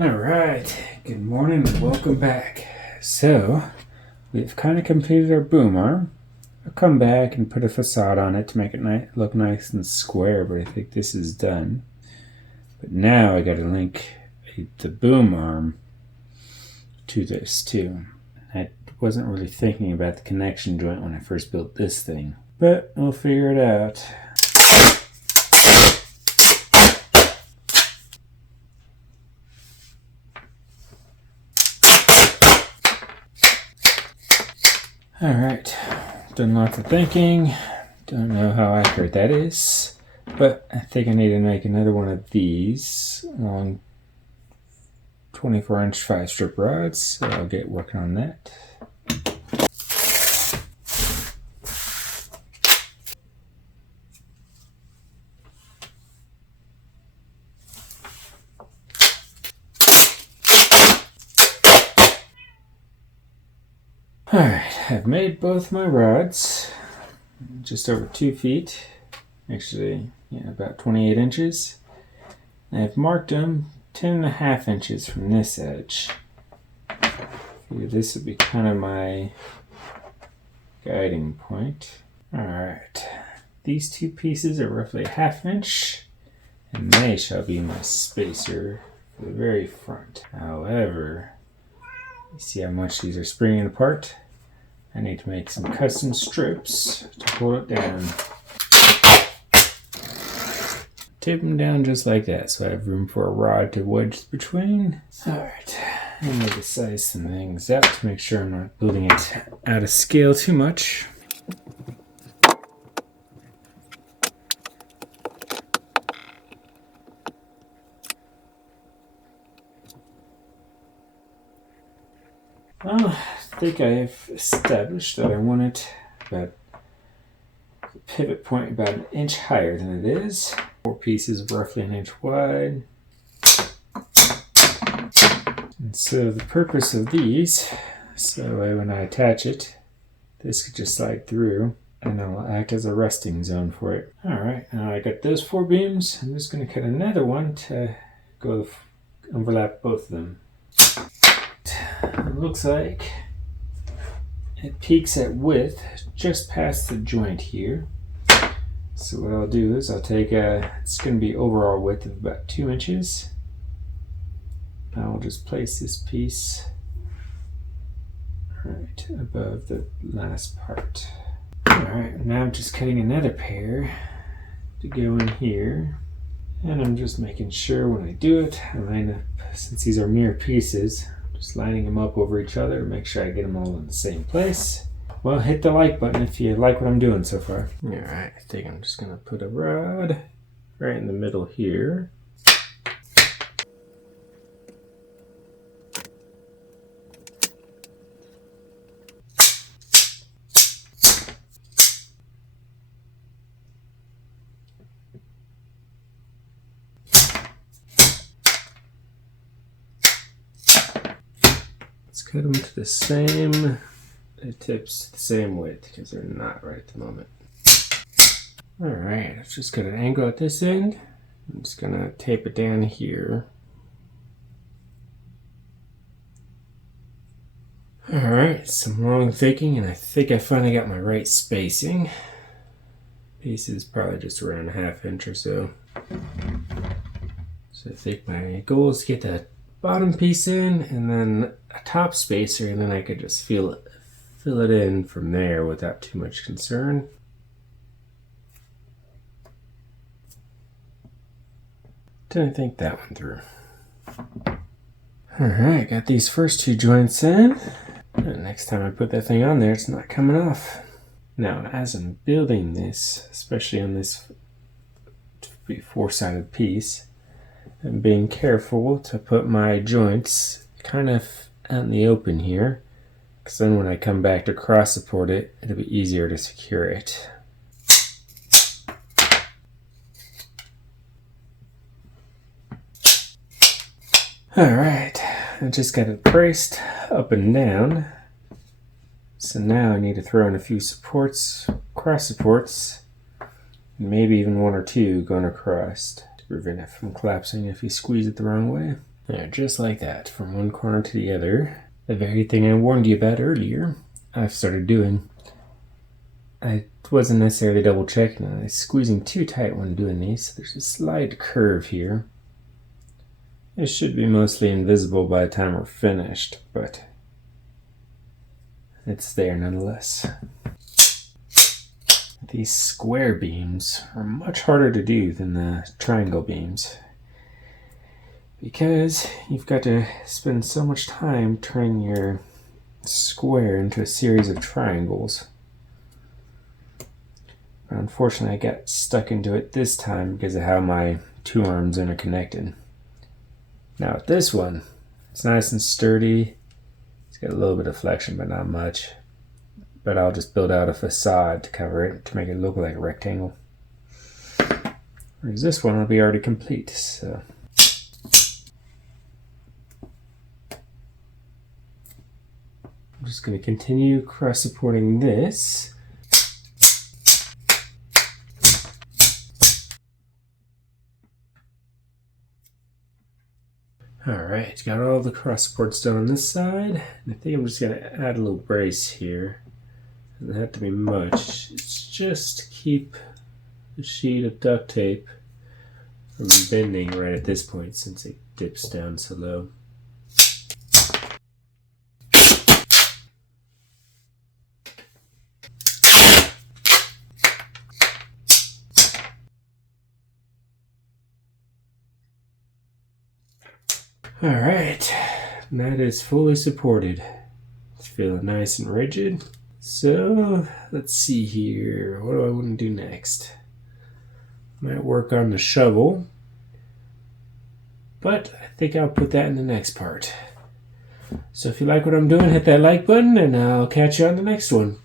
Alright, good morning and welcome back. So, we've kind of completed our boom arm. I'll come back and put a facade on it to make it look nice and square, but I think this is done. But now I gotta link the boom arm to this too. I wasn't really thinking about the connection joint when I first built this thing, but we'll figure it out. Alright, done lots of thinking. Don't know how accurate that is, but I think I need to make another one of these long 24-inch 5-strip rods, so I'll get working on that. Alright, I've made both my rods just over 2 feet, actually about 28 inches. I've marked them 10.5 inches from this edge. This would be kind of my guiding point. Alright, these two pieces are roughly 1/2 inch, and they shall be my spacer for the very front. However, you see how much these are springing apart? I need to make some custom strips to hold it down. Tape them down just like that so I have room for a rod to wedge between. Alright, I need to size some things up to make sure I'm not building it out of scale too much. Well, I think I've established that I want it about the pivot point about 1 inch higher than it is. 4 pieces roughly 1 inch wide. And so the purpose of these, so when I attach it, this could just slide through and it'll act as a resting zone for it. Alright, now I got those 4 beams. I'm just going to cut another one to go overlap both of them. It looks like it peaks at width just past the joint here. So what I'll do is I'll take it's going to be overall width of about 2 inches. I'll just place this piece right above the last part. Alright, now I'm just cutting another pair to go in here. And I'm just making sure when I do it, I line up, since these are mirror pieces, just lining them up over each other, make sure I get them all in the same place. Well, hit the like button if you like what I'm doing so far. Alright, I think I'm just going to put a rod right in the middle here. Let's cut them to the same tips, the same width, because they're not right at the moment. Alright, I've just got an angle at this end. I'm just going to tape it down here. Alright, some long thinking, and I think I finally got my right spacing. Piece is probably just around 1/2 inch or so. So I think my goal is to get that bottom piece in, and then a top spacer, and then I could just fill it in from there without too much concern. Didn't think that one through. Alright, got these first 2 joints in. And next time I put that thing on there, it's not coming off. Now, as I'm building this, especially on this 4-sided piece, I'm being careful to put my joints kind of out in the open here, because then when I come back to cross support it, it'll be easier to secure it. Alright, I just got it braced up and down. So now I need to throw in a few supports, cross supports, maybe even 1 or 2 going across to prevent it from collapsing if you squeeze it the wrong way. There, just like that, from one corner to the other. The very thing I warned you about earlier, I've started doing. I wasn't necessarily double checking. I was squeezing too tight when doing these. So there's a slight curve here. It should be mostly invisible by the time we're finished, but it's there nonetheless. These square beams are much harder to do than the triangle beams, because you've got to spend so much time turning your square into a series of triangles. But unfortunately, I got stuck into it this time because of how my two arms interconnected. Now with this one, it's nice and sturdy. It's got a little bit of flexion, but not much. But I'll just build out a facade to cover it to make it look like a rectangle. Whereas this one will be already complete, so. I'm just going to continue cross supporting this. Alright, got all the cross supports done on this side. And I think I'm just going to add a little brace here. Doesn't have to be much. It's just to keep the sheet of duct tape from bending right at this point since it dips down so low. Alright, that is fully supported. It's feeling nice and rigid. So, let's see here. What do I want to do next? Might work on the shovel, but I think I'll put that in the next part. So if you like what I'm doing, hit that like button, and I'll catch you on the next one.